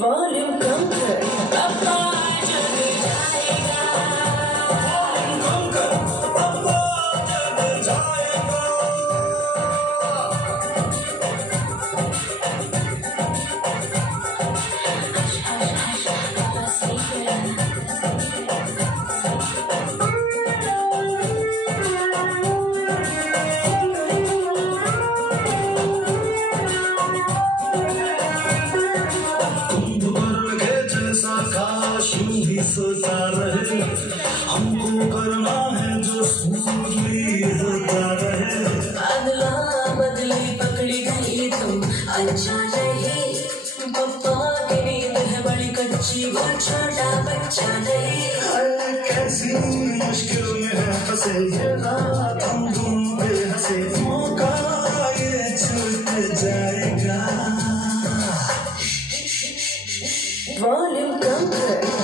Volume कम कर। सोता रहे हमको करना है जो स्मूथली होता रहे। अदला बदली पकड़ी गई तुम अच्छा नहीं। पप्पा की नींद है बड़ी कच्ची वो छोटा बच्चा नहीं। कैसी मुश्किल में है फंसे ये रात हम दोनों पे हंसे मौका ये छूट जाएगा। वॉल्यूम कम कर।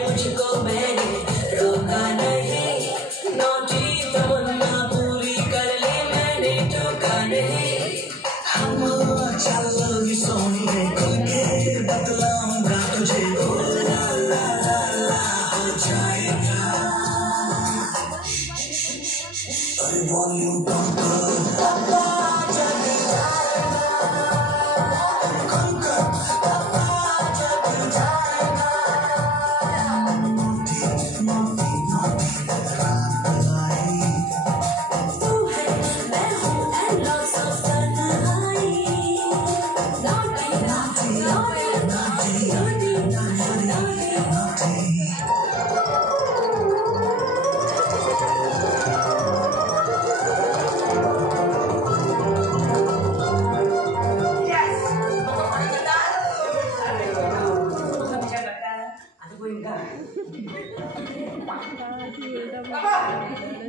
मुझको मैंने रोका नहीं। नौटी तमन्ना पूरी कर ले मैंने टोका नहीं। हम चल सोनी है खुल के बतलाऊंगा तुझे ओ ला ला ला ला हो जाएगा। अरे वॉल्यूम कम कर।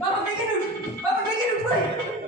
Bapak bikin dulu, Bapak bikin dulu.